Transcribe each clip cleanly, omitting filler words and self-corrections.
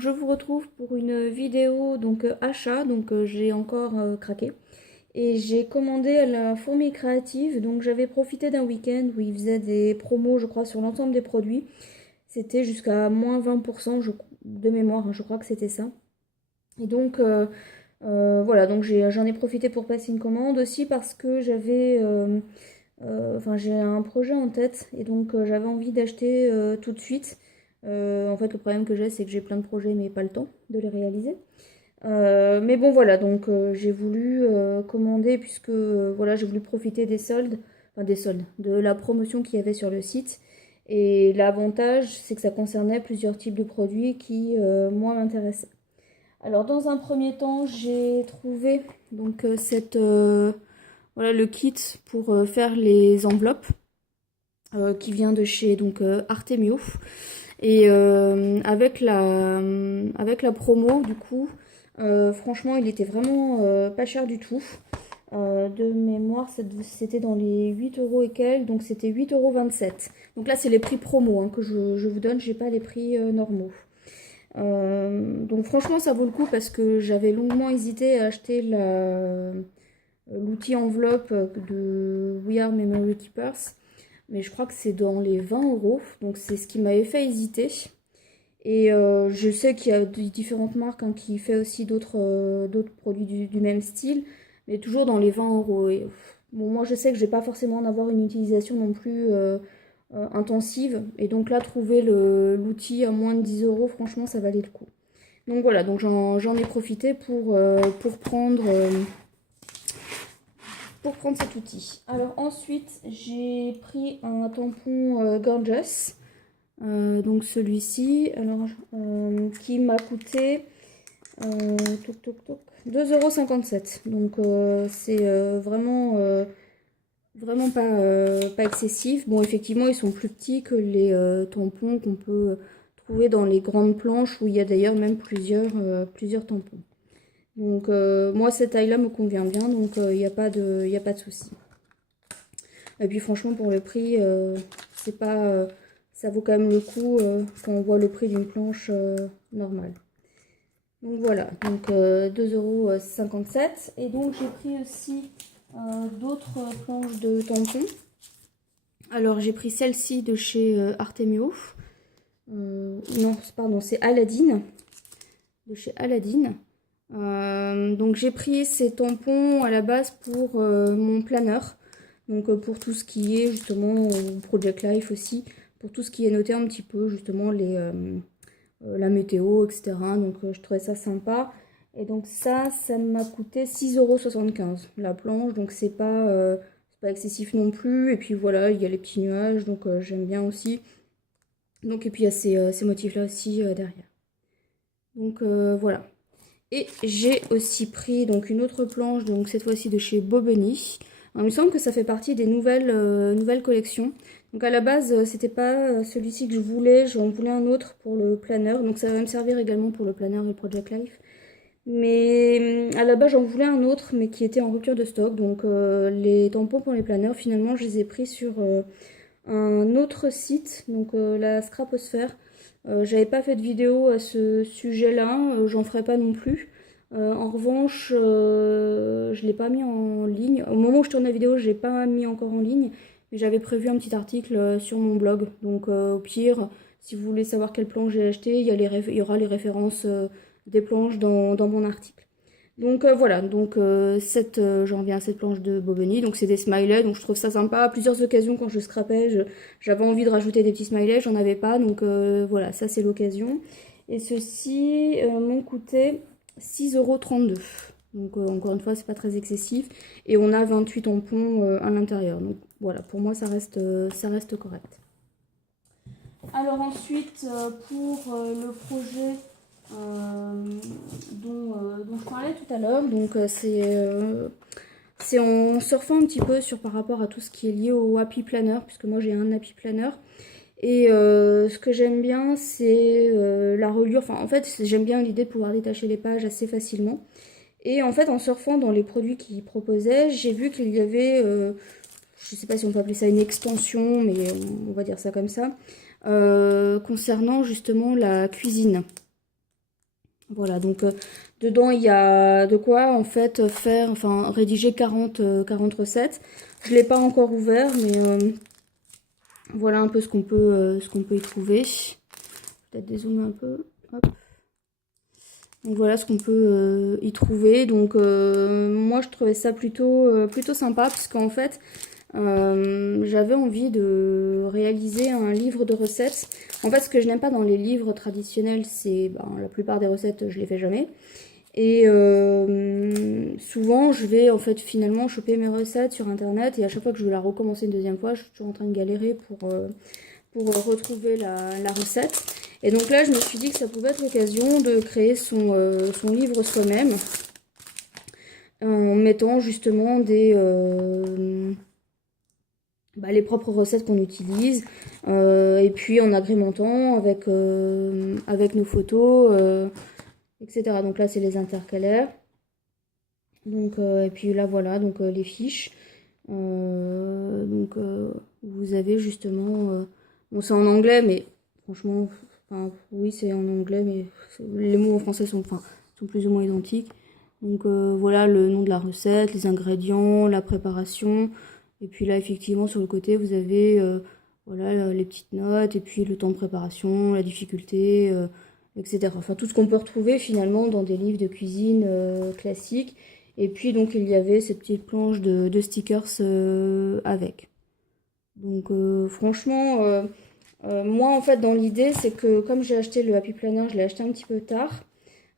donc je vous retrouve pour une vidéo donc achat, donc j'ai encore craqué. Et j'ai commandé à la Fourmi Créative, donc j'avais profité d'un week-end où ils faisaient des promos je crois sur l'ensemble des produits. C'était jusqu'à moins 20% de mémoire, hein, je crois que c'était ça. Et donc voilà, donc j'en ai profité pour passer une commande aussi parce que enfin j'ai un projet en tête et donc j'avais envie d'acheter tout de suite. En fait, le problème que j'ai, c'est que j'ai plein de projets mais pas le temps de les réaliser. Mais bon voilà, donc j'ai voulu commander puisque voilà, j'ai voulu profiter des soldes, enfin des soldes, de la promotion qu'il y avait sur le site. Et l'avantage, c'est que ça concernait plusieurs types de produits qui, moi, m'intéressaient. Alors dans un premier temps, j'ai trouvé donc voilà le kit pour faire les enveloppes qui vient de chez donc Artemio. Et avec la promo, du coup, franchement, il était vraiment pas cher du tout. De mémoire, c'était dans les 8 euros et quelques, donc c'était 8,27 €. Donc là, c'est les prix promo hein, que je vous donne, j'ai pas les prix normaux. Donc franchement, ça vaut le coup parce que j'avais longuement hésité à acheter l'outil enveloppe de We Are Memory Keepers. Mais je crois que c'est dans les 20 euros. Donc c'est ce qui m'avait fait hésiter. Et je sais qu'il y a différentes marques hein, qui font aussi d'autres produits du même style. Mais toujours dans les 20 euros. Et, bon, moi je sais que je vais pas forcément en avoir une utilisation non plus intensive. Et donc là, trouver l'outil à moins de 10 euros, franchement, ça valait le coup. Donc voilà, donc j'en ai profité pour prendre cet outil. Alors ensuite, j'ai pris un tampon Gorgeous, donc celui-ci, alors qui m'a coûté 2,57 €. Donc c'est vraiment pas excessif. Bon, effectivement, ils sont plus petits que les tampons qu'on peut trouver dans les grandes planches où il y a d'ailleurs même plusieurs tampons. Donc moi cette taille là me convient bien, donc il n'y a pas de souci. Et puis franchement pour le prix c'est pas ça vaut quand même le coup quand on voit le prix d'une planche normale. Donc voilà, donc 2,57 €. Et donc j'ai pris aussi d'autres planches de tampons. Alors j'ai pris celle-ci de chez Artemio. Non, pardon, c'est Aladdin. De chez Aladdin. Donc j'ai pris ces tampons à la base pour mon planeur, donc pour tout ce qui est justement Project Life aussi, pour tout ce qui est noté un petit peu justement la météo, etc. Donc je trouvais ça sympa. Et donc ça m'a coûté 6,75 € la planche, donc c'est pas excessif non plus. Et puis voilà, il y a les petits nuages, donc j'aime bien aussi. Donc et puis il y a ces motifs là aussi derrière. Donc voilà. Et j'ai aussi pris donc une autre planche, donc cette fois-ci de chez Bobeni. Il me semble que ça fait partie des nouvelles collections. Donc à la base, c'était pas celui-ci que je voulais, j'en voulais un autre pour le planeur. Donc ça va me servir également pour le planeur et Project Life. Mais à la base, j'en voulais un autre, mais qui était en rupture de stock. Donc les tampons pour les planeurs, finalement, je les ai pris sur un autre site, donc la Scraposphère. J'avais pas fait de vidéo à ce sujet-là, j'en ferai pas non plus. En revanche, je l'ai pas mis en ligne. Au moment où je tourne la vidéo, je l'ai pas mis encore en ligne, mais j'avais prévu un petit article sur mon blog. Donc au pire, si vous voulez savoir quelle planche j'ai acheté, il y aura les références des planches dans mon article. Donc voilà, donc j'en viens à cette planche de Bobeni, donc c'est des smileys, donc je trouve ça sympa. À plusieurs occasions quand je scrapais, j'avais envie de rajouter des petits smileys, j'en avais pas, donc voilà, ça c'est l'occasion. Et ceux-ci m'ont coûté 6,32 €. Donc encore une fois, c'est pas très excessif. Et on a 28 tampons à l'intérieur, donc voilà, pour moi ça reste correct. Alors ensuite, pour le projet dont je parlais tout à l'heure. Donc c'est en surfant un petit peu par rapport à tout ce qui est lié au Happy Planner, puisque moi j'ai un Happy Planner. Et ce que j'aime bien, c'est la reliure. Enfin, en fait, j'aime bien l'idée de pouvoir détacher les pages assez facilement. Et en fait, en surfant dans les produits qu'ils proposaient, j'ai vu qu'il y avait, je sais pas si on peut appeler ça une extension, mais on va dire ça comme ça, concernant justement la cuisine. Voilà, donc dedans il y a de quoi en fait faire, enfin rédiger 40 recettes. Je ne l'ai pas encore ouvert, mais voilà un peu ce qu'on peut y trouver. Peut-être dézoomer un peu. Hop. Donc voilà ce qu'on peut y trouver. Donc moi je trouvais ça plutôt sympa parce qu'en fait j'avais envie de réaliser un livre de recettes. En fait ce que je n'aime pas dans les livres traditionnels c'est la plupart des recettes je les fais jamais. Et souvent je vais en fait finalement choper mes recettes sur internet et à chaque fois que je veux la recommencer une deuxième fois je suis toujours en train de galérer pour retrouver la recette. Et donc là, je me suis dit que ça pouvait être l'occasion de créer son livre soi-même en mettant justement les propres recettes qu'on utilise et puis en agrémentant avec nos photos, etc. Donc là, c'est les intercalaires. Donc, et puis là, voilà, donc les fiches. Vous avez justement... bon, c'est en anglais, mais franchement, enfin, oui, c'est en anglais, mais les mots en français sont plus ou moins identiques. Donc voilà le nom de la recette, les ingrédients, la préparation. Et puis là, effectivement, sur le côté, vous avez voilà, les petites notes, et puis le temps de préparation, la difficulté, etc. Enfin, tout ce qu'on peut retrouver finalement dans des livres de cuisine classiques. Et puis donc il y avait cette petite planche de stickers avec. Donc franchement, moi en fait dans l'idée c'est que comme j'ai acheté le Happy Planner, je l'ai acheté un petit peu tard.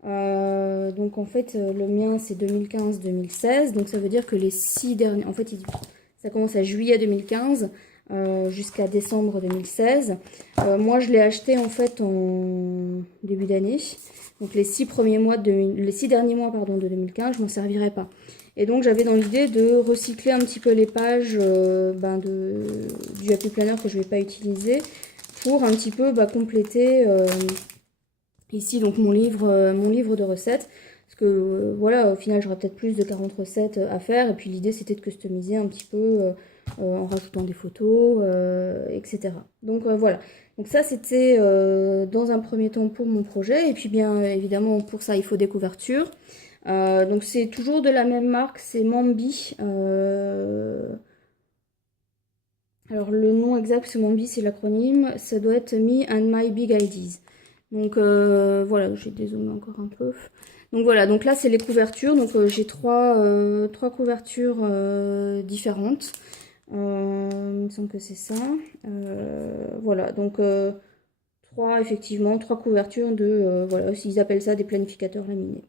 Donc en fait le mien c'est 2015-2016, donc ça veut dire que les 6 derniers, en fait ça commence à juillet 2015 jusqu'à décembre 2016. Moi je l'ai acheté en fait en début d'année. Donc les 6 derniers mois pardon, de 2015, je m'en servirai pas. Et donc j'avais dans l'idée de recycler un petit peu les pages du Happy Planner que je ne vais pas utiliser pour un petit peu compléter ici donc mon livre de recettes. Parce que voilà, au final j'aurais peut-être plus de 40 recettes à faire. Et puis l'idée c'était de customiser un petit peu en rajoutant des photos, etc. Donc voilà. Donc ça c'était dans un premier temps pour mon projet. Et puis bien évidemment pour ça il faut des couvertures. Donc c'est toujours de la même marque, c'est Mambi. Alors le nom exact c'est Mambi, c'est l'acronyme. Ça doit être Me and My Big Ideas. Donc voilà, j'ai dézoomé encore un peu. Donc voilà, donc là c'est les couvertures. Donc j'ai trois couvertures différentes. Il me semble que c'est ça. Voilà, donc trois couvertures de voilà, ils appellent ça des planificateurs laminés.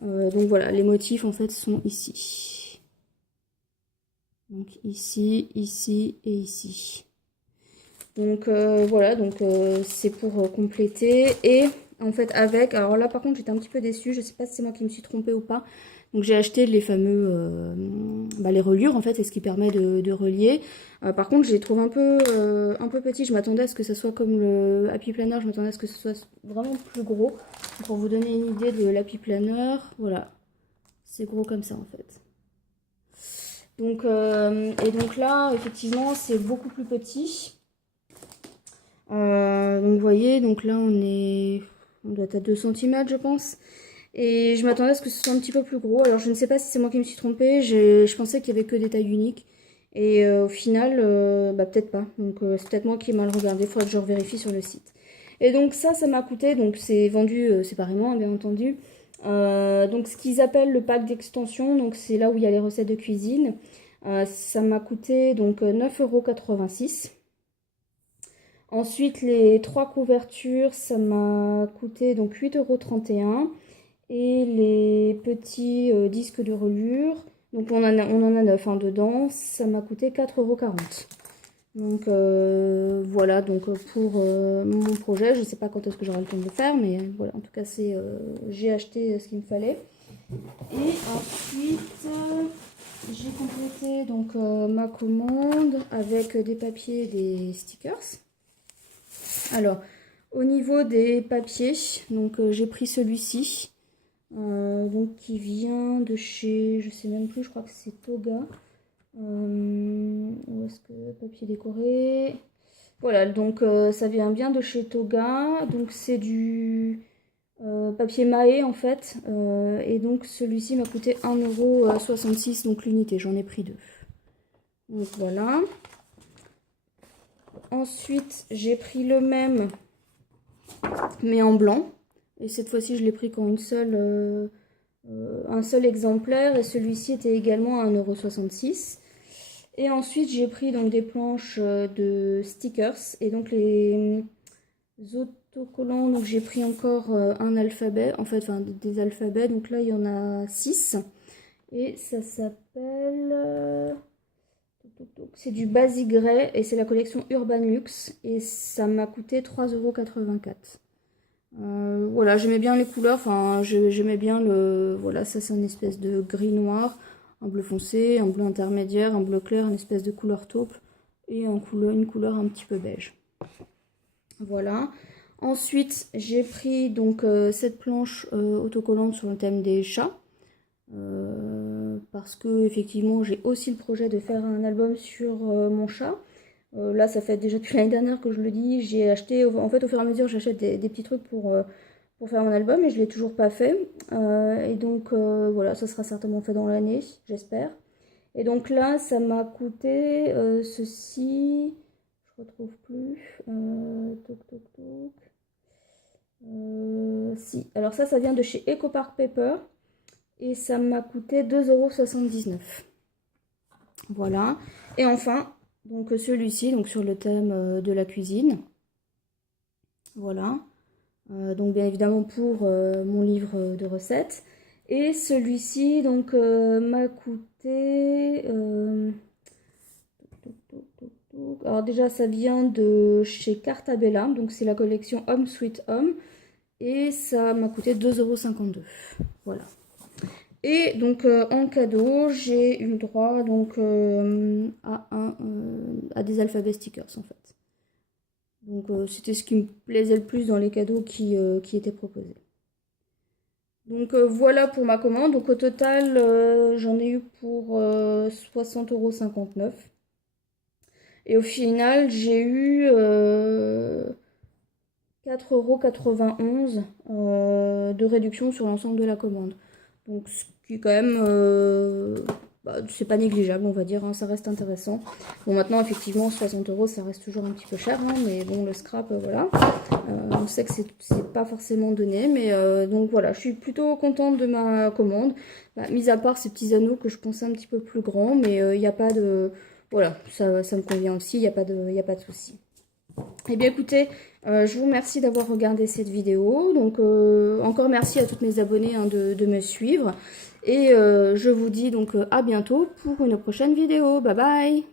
Donc voilà, les motifs en fait sont ici. Donc ici, ici et ici. Donc voilà, donc c'est pour compléter. Et en fait avec, alors là par contre j'étais un petit peu déçue, je sais pas si c'est moi qui me suis trompée ou pas. Donc j'ai acheté les fameux, les reliures en fait, c'est ce qui permet de relier. Par contre je les trouve un peu petits, je m'attendais à ce que ça soit comme le Happy Planner, je m'attendais à ce que ce soit vraiment plus gros. Pour vous donner une idée de l'Happy Planner, voilà, c'est gros comme ça en fait. Donc, et donc là, effectivement, c'est beaucoup plus petit. Donc vous voyez, donc là on doit être à 2 cm je pense. Et je m'attendais à ce que ce soit un petit peu plus gros. Alors je ne sais pas si c'est moi qui me suis trompée, je pensais qu'il n'y avait que des tailles uniques. Et au final, peut-être pas. Donc c'est peut-être moi qui ai mal regardé, il faudrait que je revérifie sur le site. Et donc ça m'a coûté, donc c'est vendu séparément bien entendu. Donc ce qu'ils appellent le pack d'extension, donc c'est là où il y a les recettes de cuisine. Ça m'a coûté donc 9,86 €. Ensuite, les trois couvertures, ça m'a coûté donc 8,31 €. Et les petits disques de reliure, donc on en a 9 dedans, ça m'a coûté 4,40 €. Donc voilà, donc pour mon projet, je ne sais pas quand est-ce que j'aurai le temps de le faire, mais voilà, en tout cas j'ai acheté ce qu'il me fallait. Et ensuite, j'ai complété donc ma commande avec des papiers et des stickers. Alors, au niveau des papiers, donc j'ai pris celui-ci, donc qui vient de chez, je sais même plus, je crois que c'est Toga. Où est-ce que papier décoré? Voilà, donc ça vient bien de chez Toga, donc c'est du papier maé en fait. Et donc celui-ci m'a coûté 1,66 €, donc l'unité. J'en ai pris 2. Donc voilà. Ensuite, j'ai pris le même, mais en blanc. Et cette fois-ci, je l'ai pris qu'en un seul exemplaire. Et celui-ci était également à 1,66 €. Et ensuite, j'ai pris donc des planches de stickers. Et donc les autocollants, donc j'ai pris encore un alphabet. En fait, enfin des alphabets. Donc là, il y en a 6. Et ça s'appelle... c'est du Basic Grey et c'est la collection Urban Luxe et ça m'a coûté 3,84 €. Voilà, j'aimais bien les couleurs, enfin j'aimais bien le... Voilà, ça c'est une espèce de gris noir, un bleu foncé, un bleu intermédiaire, un bleu clair, une espèce de couleur taupe et une couleur un petit peu beige. Voilà. Ensuite, j'ai pris donc cette planche autocollante sur le thème des chats. Parce que effectivement j'ai aussi le projet de faire un album sur mon chat. Là ça fait déjà depuis l'année dernière que je le dis, j'ai acheté, en fait au fur et à mesure j'achète des petits trucs pour faire mon album et je ne l'ai toujours pas fait. Et donc voilà, ça sera certainement fait dans l'année, j'espère. Et donc là ça m'a coûté ceci, je retrouve plus, toc toc toc. Si, alors ça vient de chez Eco Park Paper. Et ça m'a coûté 2,79 €. Voilà. Et enfin, donc celui-ci, donc sur le thème de la cuisine. Voilà. Donc bien évidemment pour mon livre de recettes. Et celui-ci, donc m'a coûté... alors déjà, ça vient de chez Cartabella. Donc c'est la collection Home Sweet Home. Et ça m'a coûté 2,52 €. Voilà. Et donc en cadeau, j'ai eu droit donc à des alphabets stickers en fait. Donc c'était ce qui me plaisait le plus dans les cadeaux qui étaient proposés. Donc voilà pour ma commande. Donc au total, j'en ai eu pour 60,59 €. Et au final, j'ai eu 4,91 € de réduction sur l'ensemble de la commande. Donc ce qui est quand même, c'est pas négligeable on va dire, hein, ça reste intéressant. Bon maintenant effectivement 60 € ça reste toujours un petit peu cher, hein, mais bon le scrap voilà. On sait que c'est pas forcément donné, mais donc voilà, je suis plutôt contente de ma commande. Mis à part ces petits anneaux que je pensais un petit peu plus grands, mais il n'y a pas de... Voilà, ça me convient aussi, il n'y a pas de souci. Eh bien écoutez, je vous remercie d'avoir regardé cette vidéo. Donc encore merci à toutes mes abonnées hein, de me suivre. Et je vous dis donc à bientôt pour une prochaine vidéo. Bye bye!